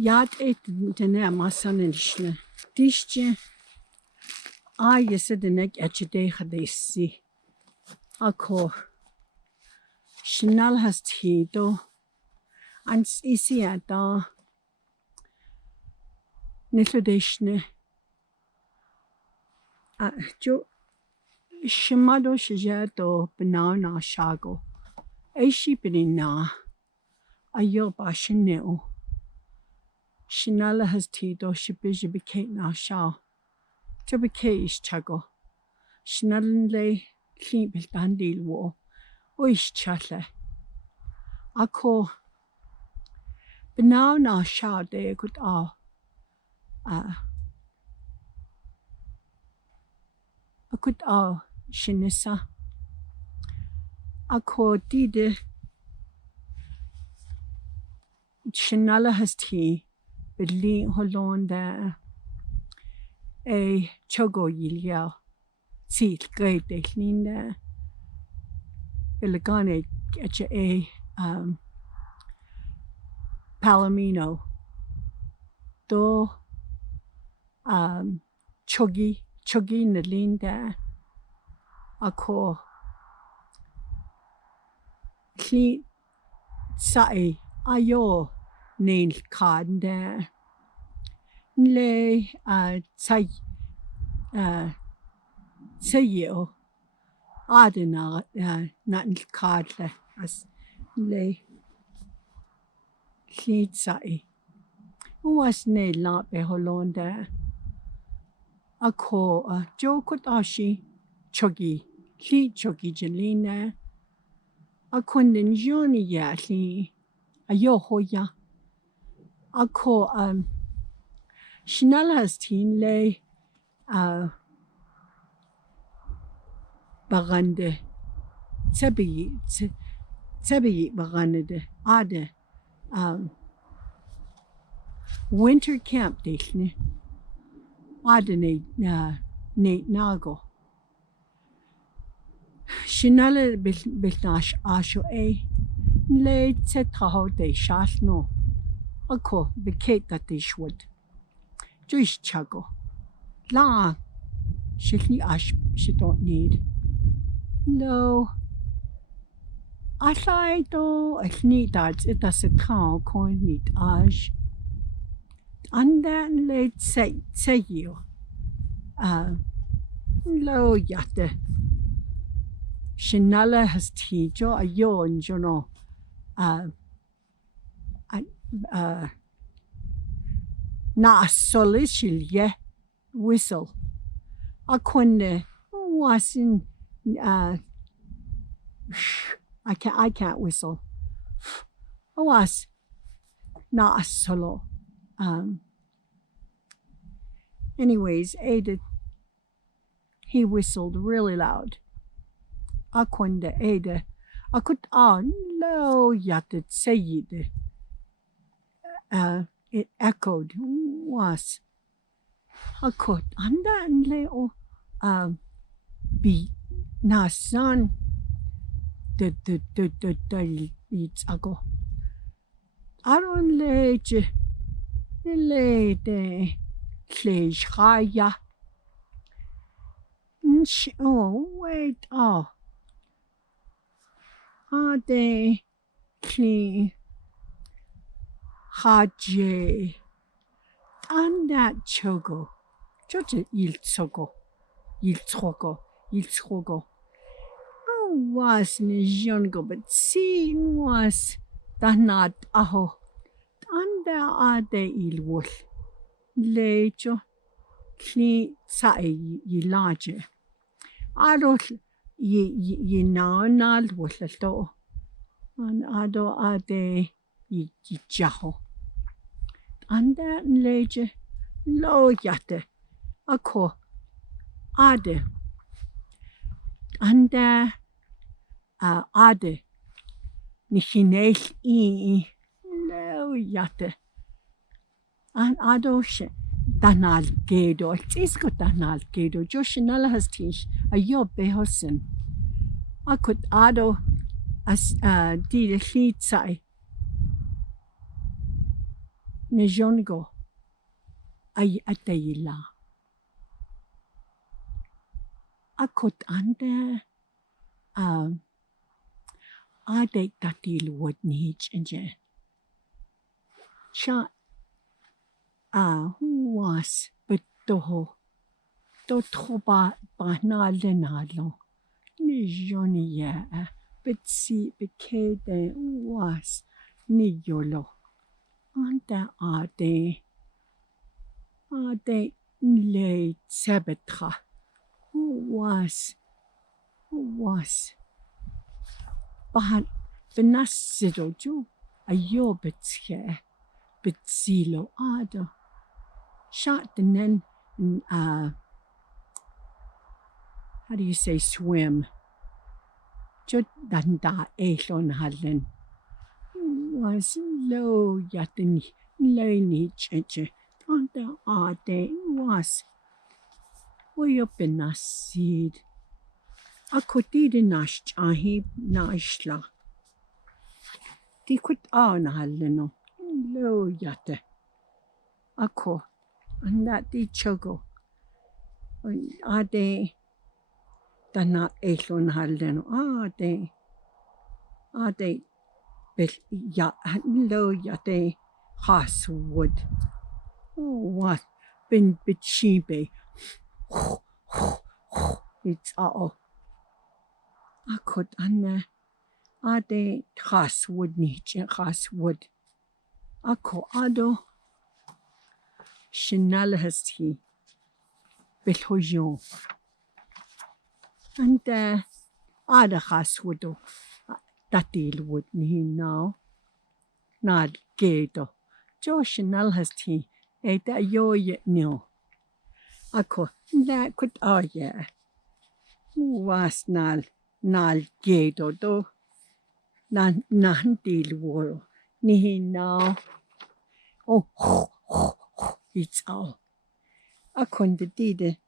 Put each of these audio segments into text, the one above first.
Yad et dene masan ilishne. Dishje yese denek echide khadesi. Ako shinal has tido. Ans isi ada nithodeshne. Jo shimado shijato banao na shago. Eishi benina. Ayo bashineo. Shinala has tido shibijibi kate na shao. Jobike is chago. Shinalande sleep bandil war. Oish chatle. Ako banao na shao de good a good shinisa. Ako dide Shinala has tea. Bidli holonda a Chogo yilia. Seat great de linda. Elegane etcha a Palomino. Do Chogi nalinda. Ako clean sai ayo nail card there. Le sayo adena not card le as le clean sai. Was nail not be holonda. Ako jo kotashi chogi clean chogi jelina. Akundin joni yatli ayo hoya. Ako Shinal has teen lay bagande Sebi bagande ade winter camp dechne ade ne nago Shinal bilnash asho a lay tetaho de shashno Ako the cake that they should. Joish chago. La shikni ash she don't need. No I do I need that it does a cow coin need ash. And then late say you. Lo yate. Shinala has teacher a yon, you know. Na solishil ye whistle. I couldn't was in I can't whistle. I was not solo. Anyways, he whistled really loud. I couldn't I could no yet say it. It echoed was a could and then leo be na son the it's ago. I don't lay de clash haya. Oh wait are they clean Haje and that Chogo. Chogo il Chogo. Oh, was ne jongo, but see was that not aho. And there are they il wolf. Lecho clean say ye large. I don't ye now nald wolf at all. And I don't are they ye jaho. And that lege lo yate ako ade and ade ni hinel lo yate and adoshe danal gedo it's got danal gedo joshinala has tish a yo behosen I could ado as did a heat say Nejongo. Ay atayila. Akot ande ade tatil wood nich enje. Cha was but toho. To troba ba na le nalo. Ni joni ya but si bekede was ni yolo. Anta ade le sebetra. Was bahan benasido ju ayo betske betsilo ado. Shot the nen how do you say swim? Jut danda elon halen. Was low yatin leni cheche. Anta ade was. Way up in a seed. A kotide nash ahi nashla. Di kut on haleno. Low yate. Ako. And that di chogo. Ade. Dana elon haleno. Ade. Bel ya low yate. Has wood. Oh, what? Bin bichibe. It's all. I could ade has wood niche has wood. Ako ado Chanel has he belhojon. And ada has wood that deal wood ni now. Not gato. Jo Chanel has he that yo yet no. Ako that could yeah. Was nal gato do. Nan deal woro. Ni now. Oh, it's all. I couldn't did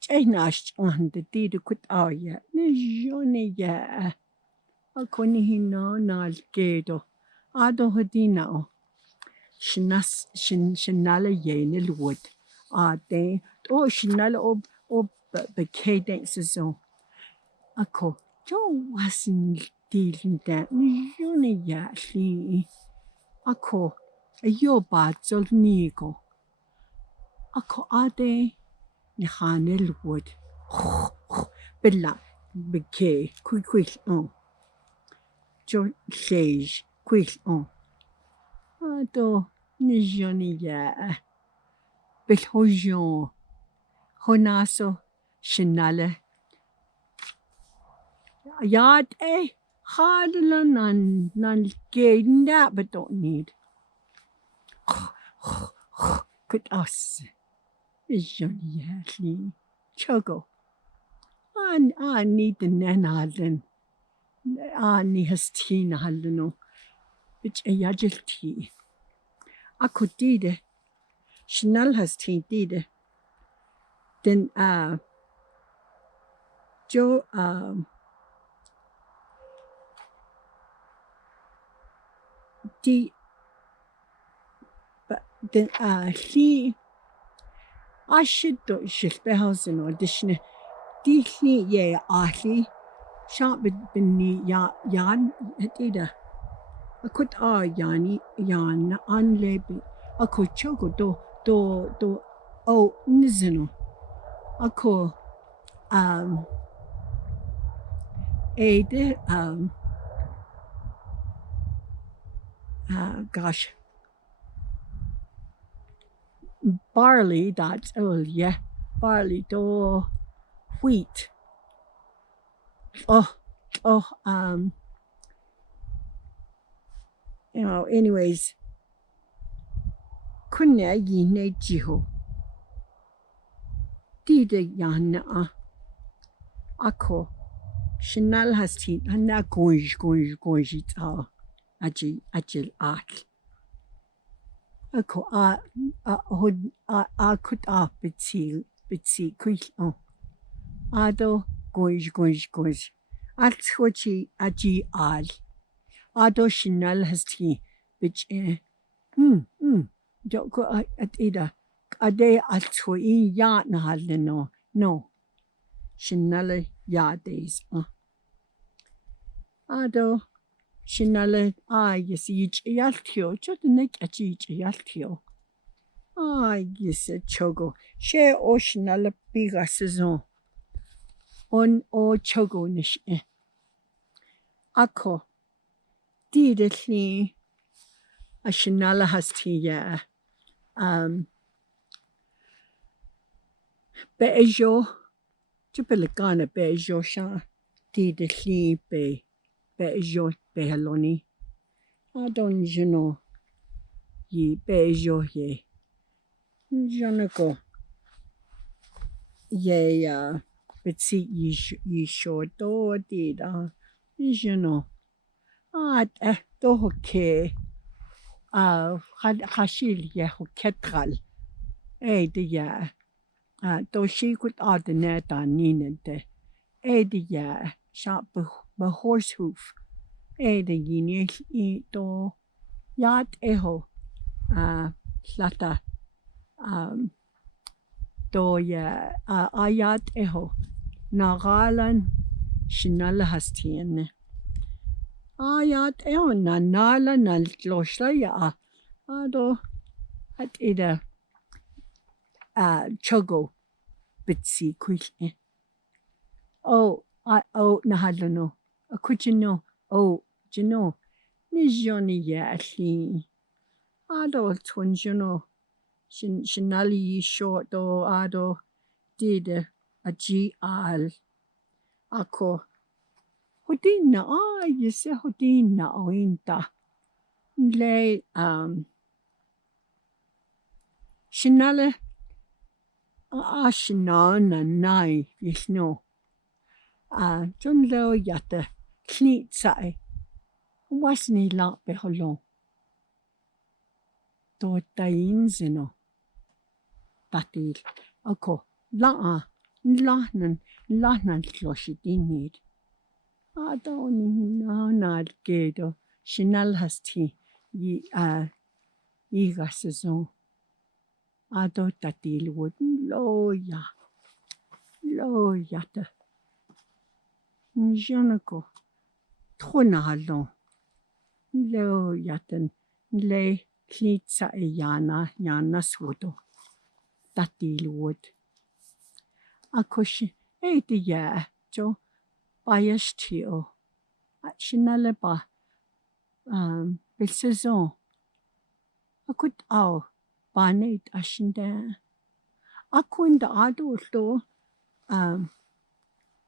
Chinash on the did could ya. Ni joni ya. I couldn't nal gato. I don't know. Shinala yenil wood. They shinala ob becades so. Ako Joe wasn't dealing that. Ni joni ya Ako yo bad zol nigo. Ako ade ni hanel wood. Bella becay quick on. Jo sage quick on. Ado ni joni ya. Belhojon. Honaso shinale. Yard hardla nan gay that but don't need. Could us is Johnny Ashley Chogo. I need the nan halden. I need his tea haldeno. Which a yagil tea. I could did it. Chanel has tea did it. Then Joe but then he I should do Shilbehausen audition. He yeah ahli sharp been yan either. I could yani yan unlabel. I could chogo do oh nizino. I could gosh. Barley, that's yeah. Barley do wheat. Anyways. Kunne yine jiho. Dide yana ako. Chanel has teen and na gonj it all. Ajil ak. Ako could bitsi quick on. Ado gonj. Aji al. Ado Chanel has tea, which Joko at ida. Ade atui ya na halino. No. Shinale ya days. Ado. Shinale yes each yaltio. Jotnik at each yaltio. Yes, Chogo. She o shinale biga saison. On o Chogo nish. Ako. Didetli. A shinala has tia. Bejo. Jubilicana bejo sha. Didetli be. Bejo behaloni. I don't know. Ye bejo ye. Jonako. Ye but see ye short do did you know. Do ke hashil ye ho ketral. De ya. Do she could ordinate on ninente. De ya. Sharp be horse hoof. De yini do yat eho. Slata. Do ya ayat eho. Nagalan shinala hastienne. Ayat eho na nala na tlosla ya. Ado at ida chogo bitsi quick. Oh nahalono. A kuchino. Oh jino. Nijoni ya atli. Ado tunjuno. Shinali short do ado did a G al. Ako. Hodina yese hodina ointa. Le shinale shinana nai yishno. John lo yata knit sai. Wasni la beholon. Do tain zino. Tatil. Ako. Lahnan kloshidinid. Adoni na gedo. Shinal hasti yi saison. Ado tatil wood lo yata. Jonako. Tronalon. Lo yatan. Le klitsa yana swodo. Tatil wood. Akoshi. Ya jo. Bayashtio. Shinale ba. Bel saison. Akut au. Banet ashinda. Akunda adolto.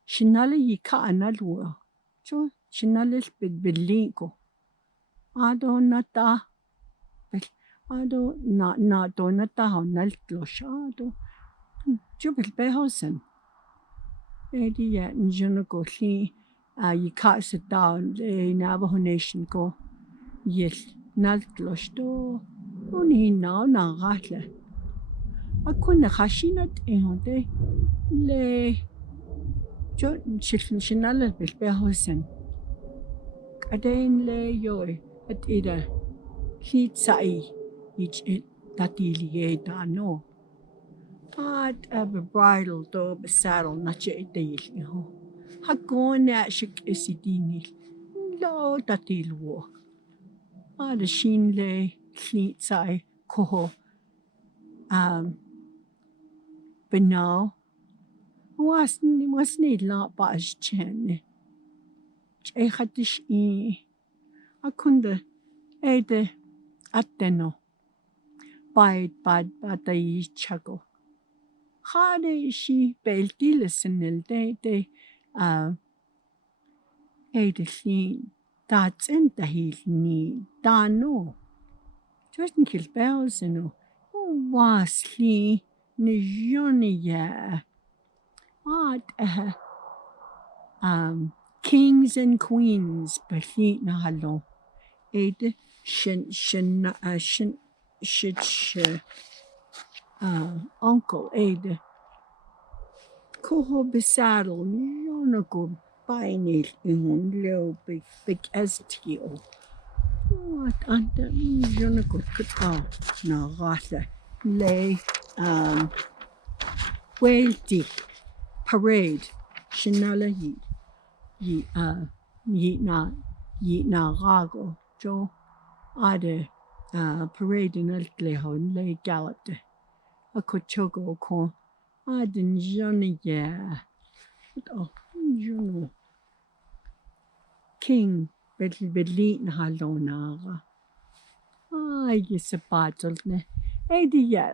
Shinale yika analua. Jo shinale bilinko. Ado nata. Ado na do nata naltlosh. Ado. Jubil behosen. Edi ya njono li. Yika sit down. Navajo Nation go. Yes. Naltlosh do. Oni na gatle. Akuna hashinat ehonde. Le. Jo shinale bil behosen. Adain le yoy. At ida. Heat sai. Each tatili no. At a bridle do be saddle nache itail. Hakona shik isidini. Lo tatil wo. The shin le heat sai koho. Benau. Wasn't la baj chen. Hatish Akunda. Ede ateno. Bad batai chago. Hade she beltilissen de Ede that's in the heel ni dano. Just in kilbells and was ni johnny ya. Kings and queens, but he na hallo. Ede uncle Ede. Koho besaddle, yonago bainil in low big as teal. anda jona ko na gata lay welti parade shinala yi na gago jo ade parade in lehon lay galate a ko chogo ko adin jona jono king bedli na halonara gissapaatalne eidiya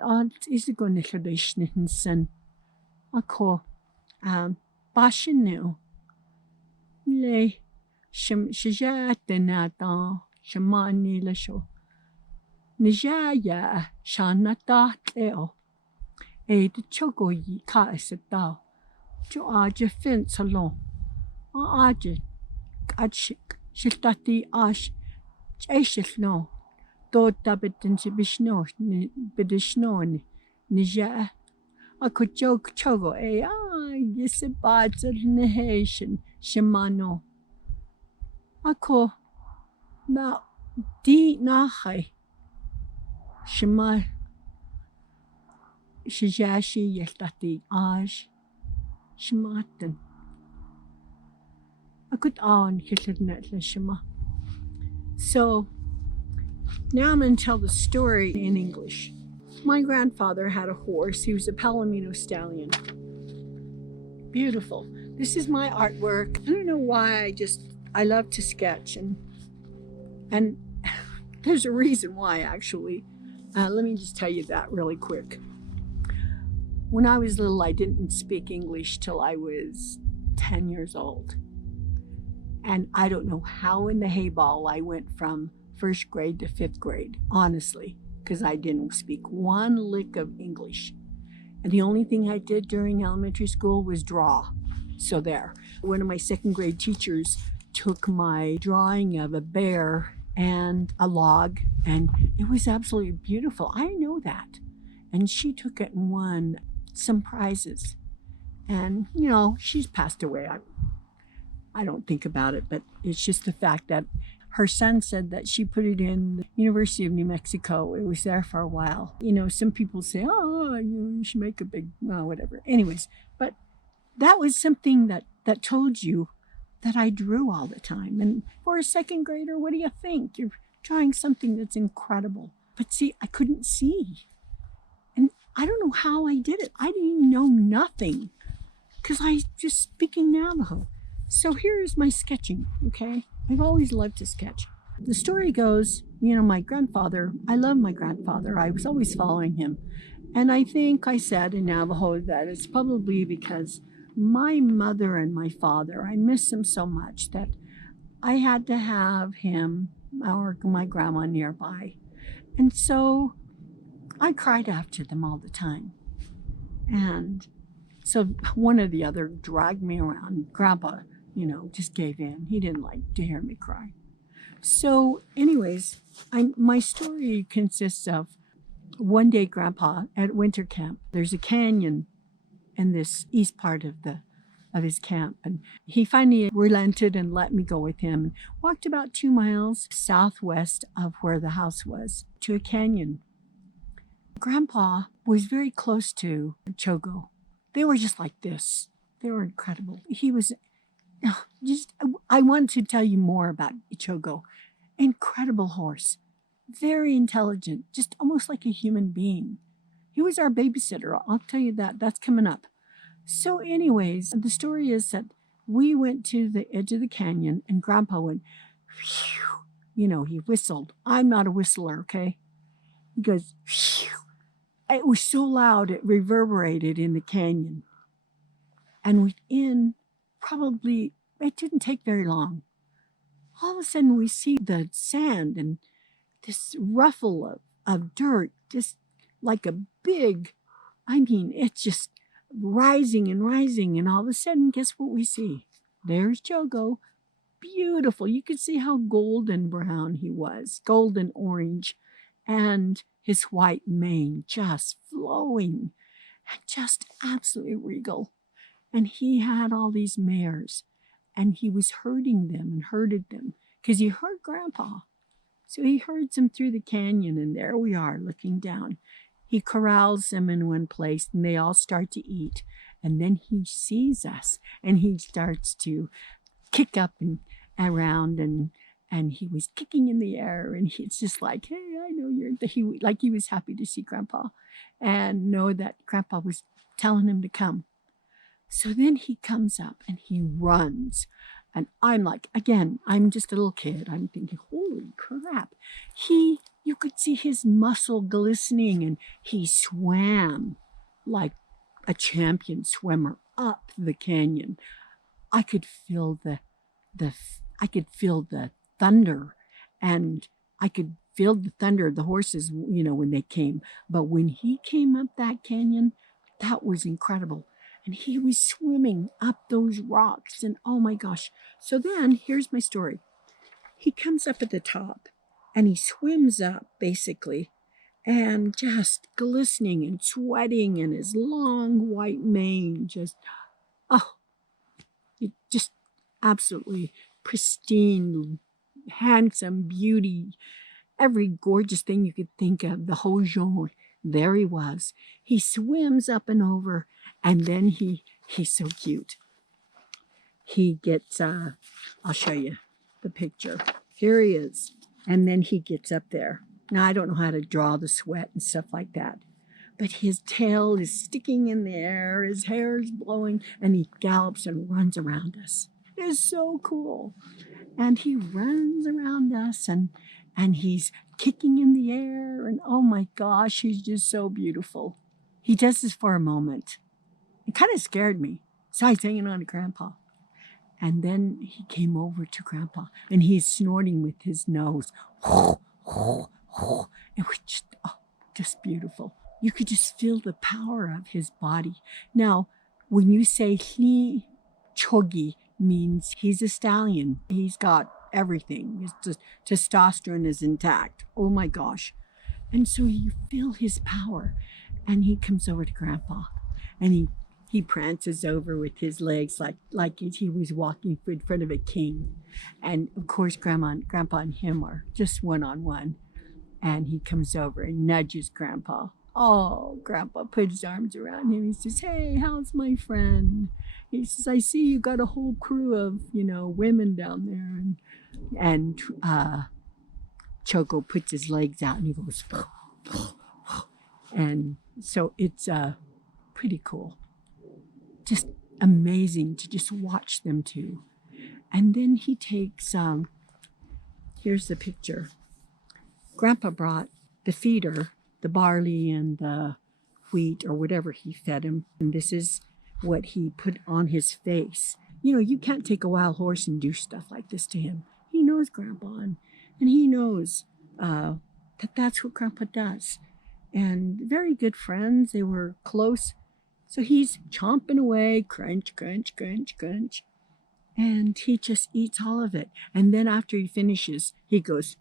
isigone traditionsen ako passioneo le shijatena ta shamani la sho nijaya shanata tleo the chogo yi ka isata jo aje fence along aje achik shiltati ash cheshno to tabetin bishno bidishno nija ako chogo yisibatal nehation shimano ako na di nachai shima shijashi yeltati ash shimaten akut on hilnet shima. So now I'm going to tell the story in English. My grandfather had a horse. He was a Palomino stallion. Beautiful. This is my artwork. I don't know why I love to sketch and there's a reason why actually. Let me just tell you that really quick. When I was little, I didn't speak English till I was 10 years old. And I don't know how in the hay ball I went from first grade to fifth grade, honestly, because I didn't speak one lick of English. And the only thing I did during elementary school was draw. So there. One of my second grade teachers took my drawing of a bear and a log, and it was absolutely beautiful. I know that. And she took it and won some prizes. And, she's passed away. I don't think about it, but it's just the fact that her son said that she put it in the University of New Mexico. It was there for a while. Some people say, you should make a big, whatever. Anyways, but that was something that told you that I drew all the time. And for a second grader, what do you think? You're drawing something that's incredible. But see, I couldn't see. And I don't know how I did it. I didn't even know nothing because I just speaking Navajo. So here's my sketching, okay? I've always loved to sketch. The story goes, my grandfather, I love my grandfather. I was always following him. And I think I said in Navajo that it's probably because my mother and my father, I miss them so much that I had to have him or my grandma nearby. And so I cried after them all the time. And so one or the other dragged me around. Grandpa, just gave in. He didn't like to hear me cry. So anyways, my story consists of one day Grandpa at winter camp. There's a canyon in this east part of his camp. And he finally relented and let me go with him and walked about 2 miles southwest of where the house was to a canyon. Grandpa was very close to Chogo. They were just like this. They were incredible. He was I wanted to tell you more about Chogo. Incredible horse. Very intelligent, just almost like a human being. He was our babysitter. I'll tell you that. That's coming up. So anyways, the story is that we went to the edge of the canyon and Grandpa went, phew, he whistled. I'm not a whistler, okay? He goes, phew. It was so loud, it reverberated in the canyon. And within probably, it didn't take very long. All of a sudden we see the sand and this ruffle of dirt, just like a big, it's just rising and rising. And all of a sudden, guess what we see? There's Chogo. Beautiful. You could see how golden brown he was, golden orange, and his white mane just flowing and just absolutely regal. And he had all these mares and he was herding them and herded them because he heard Grandpa. So he herds them through the canyon, and there we are looking down. He corrals them in one place, and they all start to eat. And then he sees us, and he starts to kick up and around, and he was kicking in the air, and it's just like, hey, I know you're the he was happy to see Grandpa, and know that Grandpa was telling him to come. So then he comes up and he runs. And I'm like, again, I'm just a little kid. I'm thinking, holy crap. You could see his muscle glistening, and he swam like a champion swimmer up the canyon. I could feel I could feel the thunder, and I could feel the thunder of the horses, when they came. But when he came up that canyon, that was incredible. And he was swimming up those rocks, and oh my gosh. So then here's my story. He comes up at the top, and he swims up basically, and just glistening and sweating, and his long white mane just absolutely pristine, handsome beauty, every gorgeous thing you could think of, the whole genre. There he was. He swims up and over, and then he's so cute. He gets, I'll show you the picture. Here he is. And then he gets up there. Now, I don't know how to draw the sweat and stuff like that, but his tail is sticking in the air, his hair is blowing, and he gallops and runs around us. It's so cool. And he runs around us, and he's kicking in the air, and oh my gosh, he's just so beautiful. He does this for a moment. It kind of scared me. So I was hanging on to Grandpa. And then he came over to Grandpa, and he's snorting with his nose. It was just beautiful. You could just feel the power of his body. Now, when you say he chogi, means he's a stallion. He's got everything. His testosterone is intact. Oh my gosh. And so you feel his power. And he comes over to Grandpa, and he prances over with his legs like he was walking in front of a king. And of course, Grandpa and him are just one-on-one. And he comes over and nudges Grandpa. Oh, Grandpa puts his arms around him. He says, hey, how's my friend? He says, I see you got a whole crew of, women down there. And Chogo puts his legs out, and he goes, and so it's pretty cool. Just amazing to just watch them two. And then he takes, here's the picture. Grandpa brought the feeder, the barley and the wheat or whatever he fed him. And this is what he put on his face. You can't take a wild horse and do stuff like this to him. He knows Grandpa, and he knows that's what Grandpa does. And very good friends. They were close. So he's chomping away, crunch, crunch, crunch, crunch. And he just eats all of it. And then after he finishes, he goes,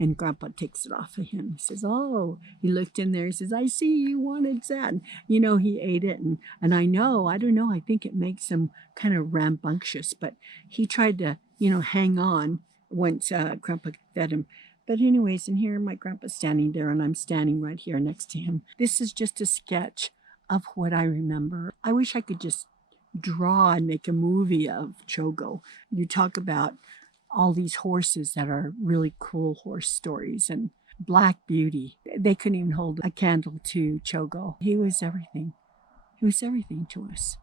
and Grandpa takes it off of him. He says, oh, he looked in there. He says, I see you wanted that. And, he ate it. And I don't know, I think it makes him kind of rambunctious. But he tried to, hang on once Grandpa fed him. But anyways, and here my grandpa's standing there, and I'm standing right here next to him. This is just a sketch of what I remember. I wish I could just draw and make a movie of Chogo. You talk about all these horses that are really cool horse stories, and Black Beauty. They couldn't even hold a candle to Chogo. He was everything. He was everything to us.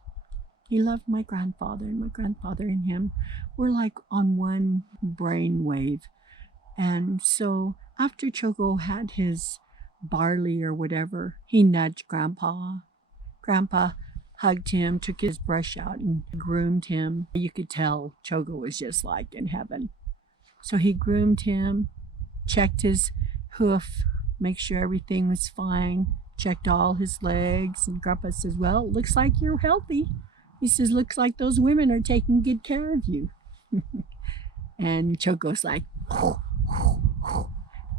He loved my grandfather, and my grandfather and him were like on one brain wave. And so after Chogo had his barley or whatever, he nudged Grandpa. Grandpa hugged him, took his brush out, and groomed him. You could tell Chogo was just like in heaven. So he groomed him, checked his hoof, make sure everything was fine, checked all his legs. And Grandpa says, well, it looks like you're healthy. He says, looks like those women are taking good care of you. And Chogo's like,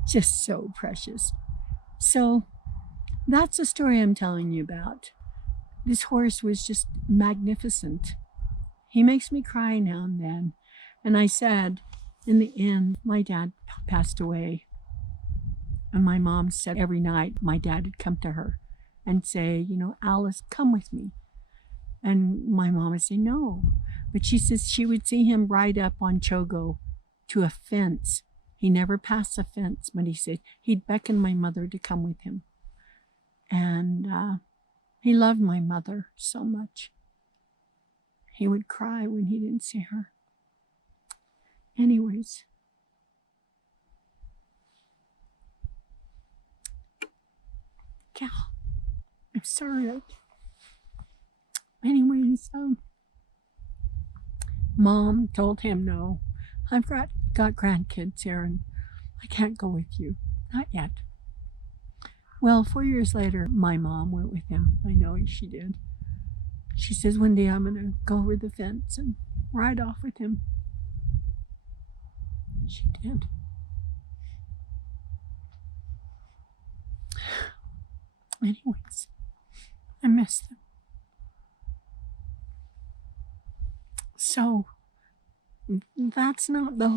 just so precious. So that's the story I'm telling you about. This horse was just magnificent. He makes me cry now and then. And I said, In the end, my dad passed away. And my mom said every night my dad would come to her and say, Alice, come with me. And my mom would say, no. But she says she would see him ride up on Chogo to a fence. He never passed a fence, but he said he'd beckon my mother to come with him. And he loved my mother so much. He would cry when he didn't see her. Anyways. Cal, I'm sorry. Anyways, Mom told him, no, I've got grandkids here and I can't go with you. Not yet. Well, 4 years later, my mom went with him. I know she did. She says, one day I'm going to go over the fence and ride off with him. She did. Anyways, I miss them. So that's not the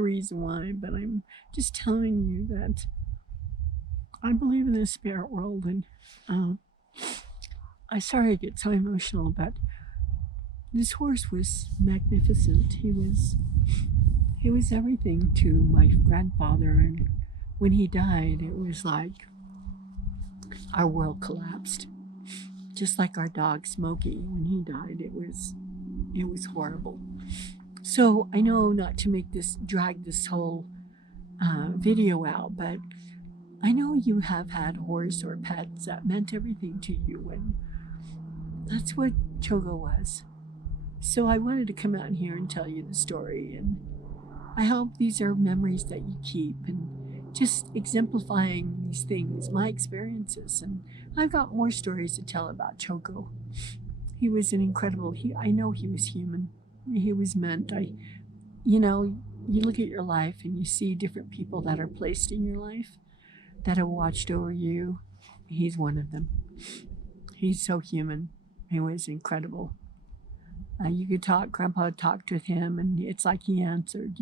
reason why, but I'm just telling you that I believe in the spirit world. And I'm sorry I get so emotional, but this horse was magnificent. He was everything to my grandfather, and when he died, it was like our world collapsed. Just like our dog Smokey, when he died, it was horrible. So I know not to drag this whole video out, but I know you have had horse or pets that meant everything to you, and that's what Chogo was. So I wanted to come out here and tell you the story, and I hope these are memories that you keep, and just exemplifying these things, my experiences. And I've got more stories to tell about Chogo. He was an incredible, I know he was human. He was meant. You look at your life and you see different people that are placed in your life that have watched over you. He's one of them. He's so human. He was incredible. You could Grandpa talked with him, and it's like he answered,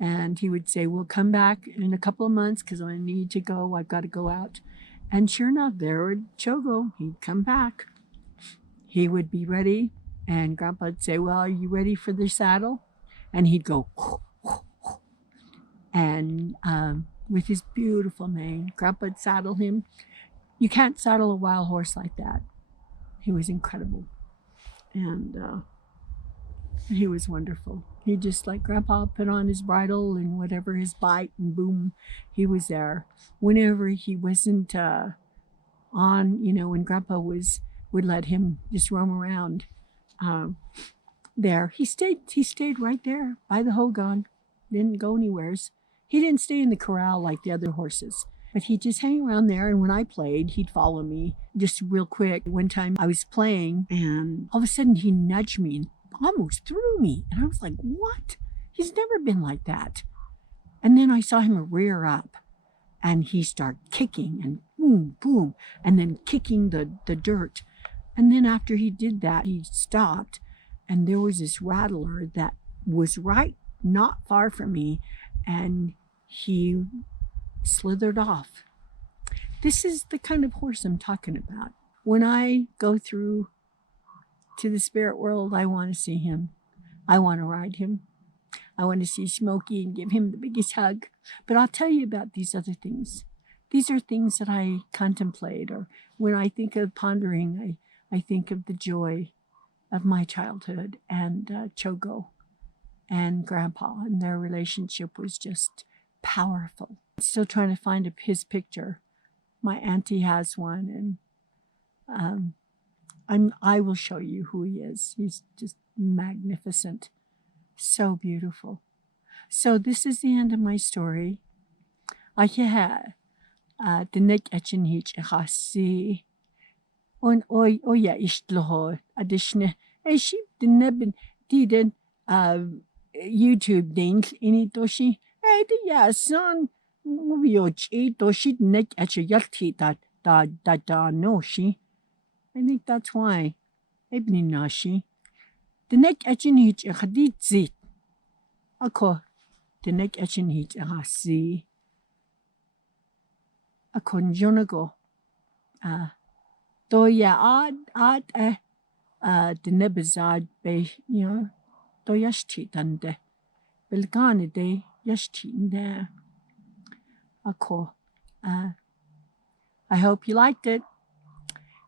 And he would say, we'll come back in a couple of months because I need to go. I've got to go out. And sure enough, there would Chogo. He'd come back. He would be ready. And Grandpa would say, well, are you ready for the saddle? And he'd go, and with his beautiful mane, Grandpa would saddle him. You can't saddle a wild horse like that. He was incredible. And he was wonderful. He just like Grandpa put on his bridle and whatever his bite, and boom, he was there. Whenever he wasn't on, when Grandpa would let him just roam around there, he stayed right there by the hogan, didn't go anywheres. He didn't stay in the corral like the other horses, but he'd just hang around there. And when I played, he'd follow me just real quick. One time I was playing, and all of a sudden he nudged me and almost threw me. And I was like, what? He's never been like that. And then I saw him rear up, and he started kicking and boom, boom, and then kicking the dirt. And then after he did that, he stopped, and there was this rattler that was right not far from me, and he slithered off. This is the kind of horse I'm talking about. When I go through to the spirit world, I want to see him. I want to ride him. I want to see Smokey and give him the biggest hug. But I'll tell you about these other things. These are things that I contemplate, or when I think of pondering, I think of the joy of my childhood and Chogo and Grandpa, and their relationship was just powerful. Still trying to find his picture. My auntie has one, and I will show you who he is. He's just magnificent, so beautiful. So this is the end of my story. I had the neck etching hitch hasi on oya ishtloho addition a sheep the nebin didn't YouTube dings in it doshi. Yeah, son. Neck etch da no she. I think that's why. Ebni nashi. The neck etching hitch a hadit zit. Ako, tinek etchin heat si. Ako njonago. Toya dinebazad be, to yashti tande. Belgani de yashti nde. Ako. I hope you liked it.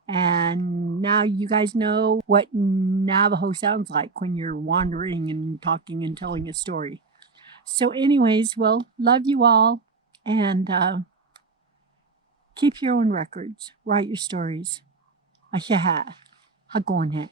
And now you guys know what Navajo sounds like when you're wandering and talking and telling a story. So anyways, well, love you all. And keep your own records. Write your stories. Ahiha. Hagonhe.